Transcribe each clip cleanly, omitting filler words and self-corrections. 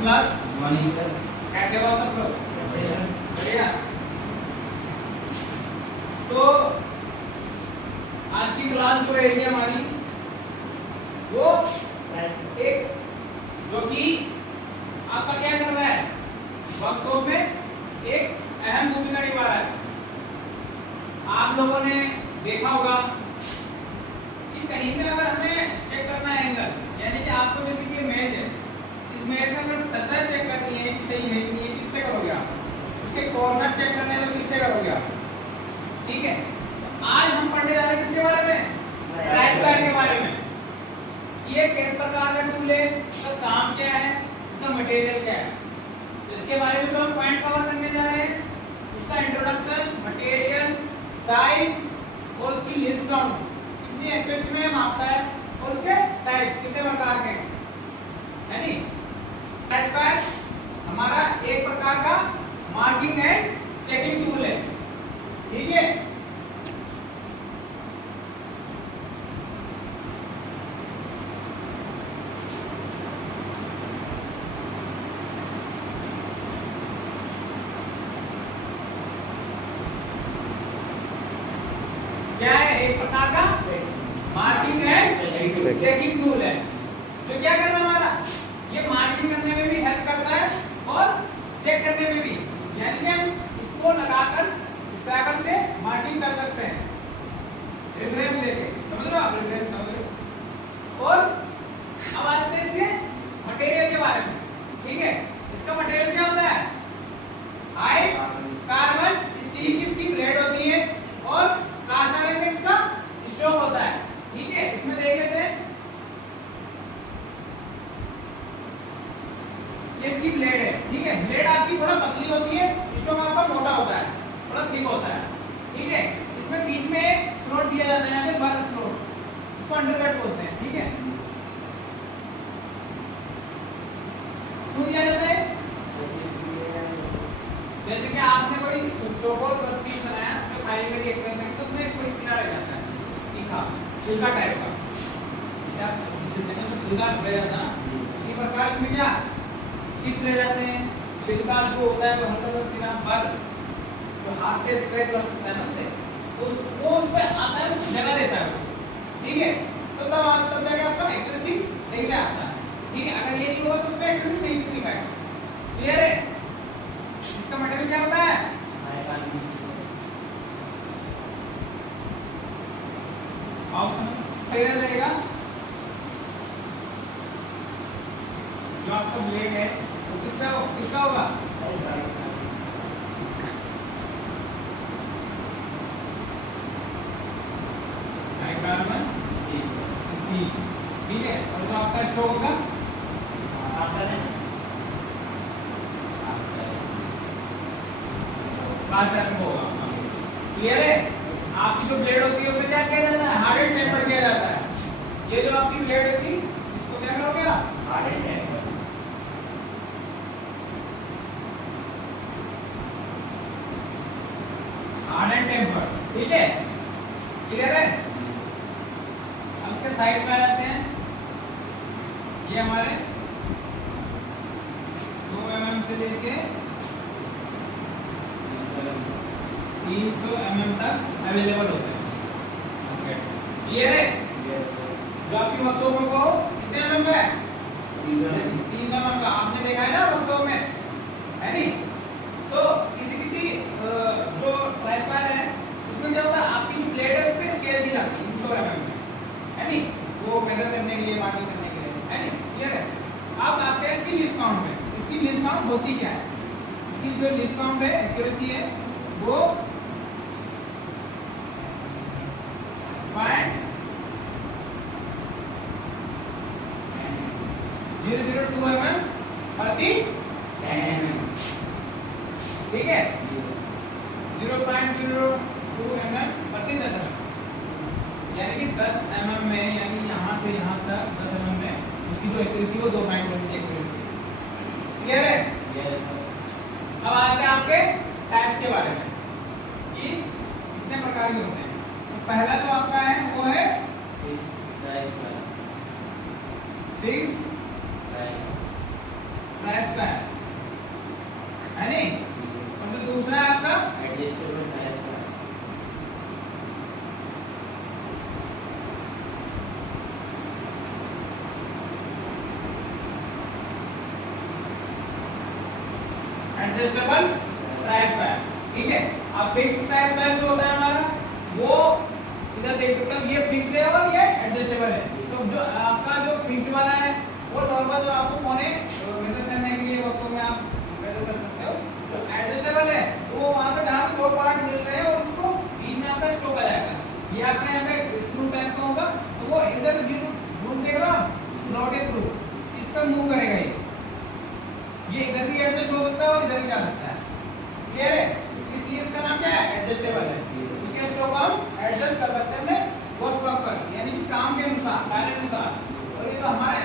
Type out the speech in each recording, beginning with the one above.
Class morning sir. कैसे हो सब लोग? बढ़िया। तो आज की क्लास जो रहेगी हमारी वो एक जो कि आपका क्या कर रहा है, वर्कशॉप में एक अहम भूमिका निभा रहा है। आप लोगों ने देखा होगा कि कहीं पे अगर हमें चेक करना है एंगल, यानी कि आपको जैसे कि इमेज है, इस इमेज का अगर सतह चेक करनी है कि सही है कि नहीं है, किससे करोगे आप? उसके कॉर्नर चेक करने हैं तो किससे करोगे आप? ठीक है। आज हम पढ़ने जा रहे हैं किसके बारे में? ट्राई स्क्वायर के बारे में। ये किस प्रकार का टूल है, इसका काम क्या है, इसका मटेरियल क्या है, तो इसके बारे में तो हम पॉइंट कवर करने जा रहे हैं। उसका इंट्रोडक्शन, मटेरियल, साइज और उसकी लिस्ट डाउन, कितनी एक्यूरेसी में मापता है, और उसके टाइप्स कितने प्रकार के हैं, यानी ट्राई स्क्वायर हमारा एक प्रकार का मार्किंग एंड चेकिंग टूल है। ठीक है। क्या है? एक प्रकार का मार्किंग एंड चेकिंग टूल है जो क्या कर रहा है हमारा, ये मार्किंग करने में भी हेल्प करता है और चेक करने में भी, यानी कि हम इसको लगाकर स्क्रैपर से मार्किंग कर सकते हैं रेफरेंस लेके। समझ रहे हो आप? रेफरेंस समझ रहे हो? और अब आते हैं इसके मटेरियल के बारे में। ठीक है। इसका मटेरियल क्या होता है? हाई कार्बन स्टील की इसकी प्लेट होती है और कास्ट आयरन में इसका स्टोव होता है। ठीक है। इसमें देख लेते हैं, ये इसकी ब्लेड है। ठीक है। ब्लेड आपकी थोड़ा पतली होती है, स्टोव आपका मोटा होता है, थोड़ा थिक होता है। ठीक है। इसमें बीच में एक स्लॉट दिया जाता है, यहाँ पे बर स्लॉट, इसको अंडरकट बोलते हैं। ठीक है। क्यों दिया जाता है? जैसे कि आपने कोई चौकोर पीस बनाया, उसमें फाइल करी एक करने तो उसमें कोई सिरा रह जाता है, तीखा छिलका टाइप का, जैसे आप सब्जी छिलते हैं तो छिलका रह जाता है, उसी प्रकार इसमें क्या चिप्स रह जाते हैं, छिलका जो होता है वो हल्का सा सिरा पर तो हाथ पे स्क्रैच लग सकता है ना, उससे वो उस पे आता है, उस जगह देता है उसको। ठीक है। तो तब जाके आपका एक्यूरेसी सही से आता है। ठीक है। अगर ये नहीं हुआ तो उसमें एक्यूरेसी सही से नहीं पाएगा। क्लियर है? इसका मटेरियल क्या होता है? मटेरियल रहेगा जो आपका ब्लेड है वो किसका होगा? Carbon steel. ठीक है। और जो आपका स्टोव होगा होगा। क्लियर है? आपकी जो ब्लेड होती है उसे क्या किया जाता है? हार्डेंड टेम्पर किया जाता है। ये जो आपकी ब्लेड होती है इसको क्या करोगे आप? Hardened temper. Hardened temper. ठीक है। क्लियर है? अब इसके साइड पे आ जाते हैं। ये हमारे 2 mm से लेके 300 mm तक अवेलेबल होते हैं। ओके। क्लियर है? जो आपकी वर्कशॉप में को कितने mm का है? 300 mm का। आपने देखा है ना वर्कशॉप में, है नहीं? तो किसी जो ट्राई स्क्वायर है उसमें क्या होता है, आपकी जो प्लेट है उस पे स्केल दी जाती है 300 mm में, है नहीं? वो मेजर करने के लिए, मार्किंग करने के लिए, है नहीं? क्लियर है? अब आते हैं इसकी लिस्ट काउंट में। इसकी लिस्ट काउंट होती क्या है? इसकी जो लिस्ट काउंट है, एक्यूरेसी है, वो 0.002 mm प्रति 10 mm। ठीक है। 0.02 mm प्रति 10 mm, यानी कि 10 mm में, यानी यहाँ से यहाँ तक 10 mm में उसकी जो एक्यूरेसी वो 2.1 की एक्यूरेसी। क्लियर है? अब आते हैं आपके टाइप्स के बारे में कि कितने प्रकार के होते हैं। तो पहला जो आपका है वो है fixed try adjustable try square, ठीक है। अब फिक्स्ड ट्राई स्क्वायर जो होता है हमारा, वो इधर देख सकते हो, ये फिक्स्ड है और ये एडजस्टेबल है। तो जो आपका जो फिक्स्ड वाला है वो नॉर्मल जो आपको कोने मेजर करने के लिए वर्कशॉप में आप मेजर कर सकते हो। जो एडजस्टेबल है वो वहां पे जहां पे दो पार्ट मिल रहे हैं और उसको बीच में आपका स्टॉक आ जाएगा। ये आपने यहाँ पे स्क्रू टाइप का होगा, तो वो इधर जो घूम देगा स्लॉट के थ्रू इस पर मूव करेगा। ये इधर भी एडजस्ट हो सकता है और इधर भी जा सकता है, क्लियर है। इसलिए इसका नाम क्या है, एडजस्टेबल है। इसके स्टॉक हम एडजस्ट कर सकते हैं अपने वर्क पर्पस, यानी कि काम के अनुसार, कार्य के अनुसार। और ये तो हमारे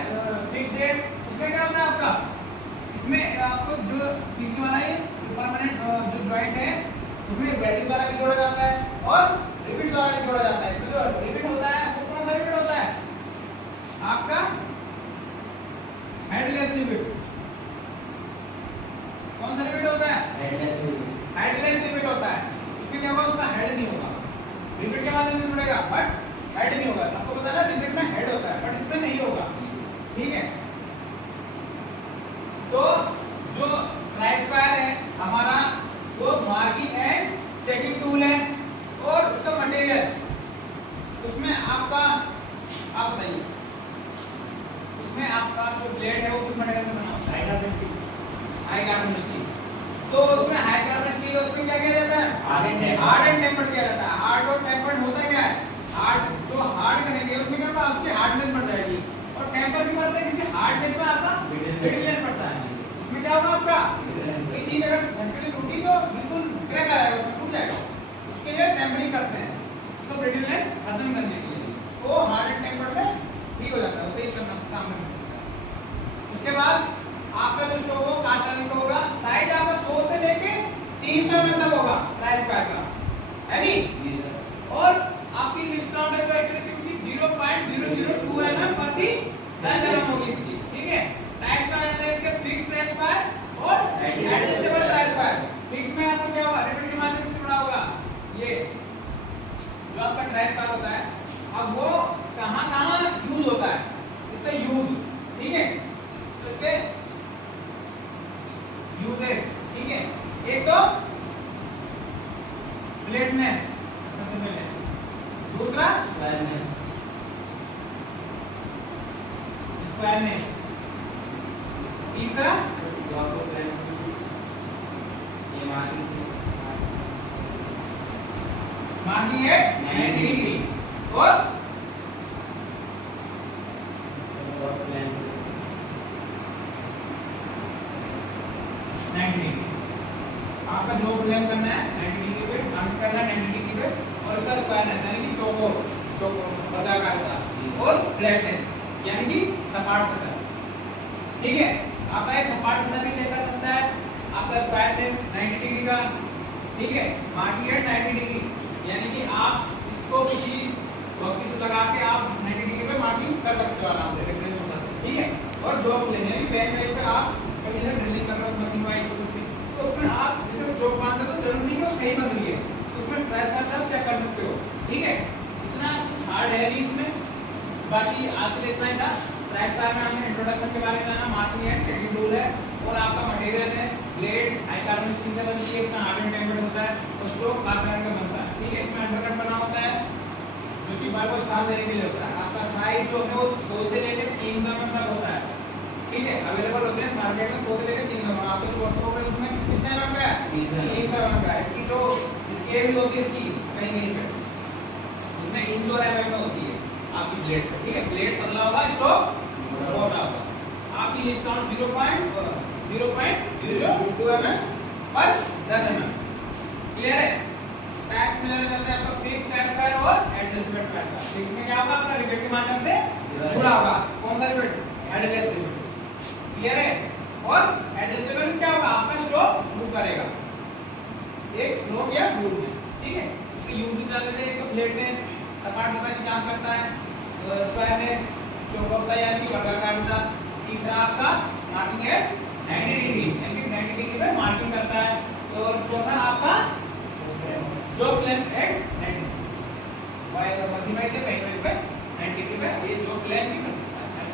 फिक्स्ड है, उसमें क्या होता है आपका, इसमें आपको जो फिक्स्ड वाला है परमानेंट जो जॉइंट है उसमें वेल्डिंग द्वारा भी जोड़ा जाता है और रिवेट द्वारा भी जोड़ा जाता है। इसमें जो रिवेट होता है वो कौन सा रिवेट होता है, आपका हेडलेस रिवेट। कौन सा रिवेट होता है, हेडलेस रिवेट होता है। इसमें क्या होगा, उसका हेड नहीं होगा, रिवेट के माध्यम से जुड़ेगा बट हेड नहीं होगा। आपको पता है ना, रिवेट में हेड होता है बट इसमें नहीं होगा, ठीक है। तो जो ट्राई स्क्वायर है हमारा, वो मार्किंग एंड चेकिंग टूल है। और उसका मटेरियल, उसमें आपका, आप बताइए, उसमें आपका जो ब्लेड है वो किस मटेरियल से बना होता है, हाई कार्बन स्टील। तो उसमें हाई कार्बन स्टील, उसमें क्या किया जाता है, हार्ड एंड टेम्पर्ड किया जाता है। हार्ड और टेम्पर्ड होता क्या है, हार्ड जो हार्ड करेंगे उसमें क्या होगा, उसकी हार्डनेस बढ़ जाएगी, और टेम्पर भी बढ़ता है क्योंकि हार्डनेस में आपका ब्रिटलनेस बढ़ता है। उसमें क्या होगा, आपका कोई चीज अगर झटके से टूटी तो बिल्कुल क्रैक आ जाएगा, उसमें टूट जाएगा। उसके लिए टेम्परिंग करते हैं उसको ब्रिटलनेस खत्म करने के लिए, वो हार्ड एंड टेम्पर्ड में ठीक हो जाता है, उसे ही करना काम करना है। उसके बाद आपका जो स्टोव हो कास्ट आयरन का होगा, साइज आपका 100 से लेके 300 mm तक होगा ट्राई स्क्वायर का, है नी। और आपकी लिस्ट काउंट है जो एक्यूरेसी उसकी 0.002 mm प्रति 10 mm होगी इसकी, ठीक है। ट्राई स्क्वायर आता है इसके फिक्स्ड ट्राई स्क्वायर और एडजस्टेबल ट्राई स्क्वायर। फिक्स्ड में आपको क्या होगा, रिवेट के माध्यम से जुड़ा होगा ये जो आपका ट्राई स्क्वायर होता है। अब वो कहां-कहां यूज होता है, इसका यूज, ठीक है। तो इसके यूजेज, ठीक है। एक तो फ्लैटनेस सबसे पहले, दूसरा स्क्वायरनेस, तीसरा मार्किंग एट 90 डिग्री और 90 डिग्री। आपका जो प्लेन करना है 90 डिग्री पे, मार्क करना है 90 डिग्री पे, और इसका स्क्वायरनेस यानी कि चौकोर वर्गाकार होगा, और फ्लैटनेस यानी कि सपाट सतह, ठीक है। आपका एक सपाट सतह भी चेक कर सकता है, आपका स्क्वायरनेस 90 डिग्री का, ठीक है। मार्किंग एट 90 डिग्री यानी कि आप इसको किसी वर्कपीस से लगा के आप 90 डिग्री पे मार्किंग कर सकते हो आराम से, रेफरेंस होता है, ठीक है। और जॉब प्लेन यानी बेंच साइज पे आप कभी जैसे ड्रिलिंग कर रहे हो मशीन वाइज, तो उसमें आप जैसे जॉब बांधते हो तो जरूरी नहीं कि वो सही बन रही है, तो उसमें ट्राई स्क्वायर से आप चेक कर सकते हो, ठीक है। इतना कुछ हार्ड है नहीं इसमें। बाकी आज के लिए इतना ही था। ट्राई स्क्वायर में हमने इंट्रोडक्शन के बारे में जाना, मार्किंग एंड चेकिंग टूल है, और आपका मटेरियल है ब्लेड हाई कार्बन स्टील से बनती है, इसका हार्ड एंड टेम्पर्ड होता है, और स्ट्रोक कास्ट आयरन का बनता है, ठीक है। इसमें अंडरकट बना होता है जो कि बार बार स्थान देने के लिए होता है। आपका साइज जो है वो 100 से लेकर 300 mm तक होता है, ठीक है। अवेलेबल होते हैं मार्केट में 100 से लेकर 300 mm। आपके जो वर्कशॉप है उसमें कितने mm का है, 300 mm का है। इसकी जो स्केल भी होती है इसकी कहीं पे उसमें इंच और mm में होती है आपकी ब्लेड पे, ठीक है। ब्लेड पतला होगा, स्ट्रोक मोटा होगा। आपकी लिस्ट काउंट 0.002 mm पर 10 mm, क्लियर है। टैक्स में जाता है आपका फिक्स्ड टैक्स का और एडजस्टमेंट टैक्स का। फिक्स में क्या होगा, आपका रिवेट के माध्यम से जुड़ा होगा, कौन सा रिवेट, हेडलेस रिवेट, क्लियर है। और एडजस्टेबल में क्या होगा, आपका स्ट्रोक मूव करेगा एक स्ट्रोक या ग्रुप में, ठीक है। इसके यूज जान लेते हैं। एक तो फ्लैटनेस, सपाट सतह की जांच करता है, स्क्वायरनेस चौकोर यानी कि वर्गाकारता, तीसरा आपका मार्किंग एट 90 डिग्री यानी कि 90 डिग्री पे मार्किंग करता है, और चौथा आपका जो प्लेन एट 90 वाई मशीन वाइज से कहीं पे 90 डिग्री पे ये जो प्लेन भी कर सकता है,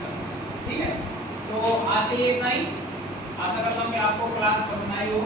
ठीक है। तो आज के लिए इतना ही। आशा करता हूँ कि आपको क्लास पसंद आई हो।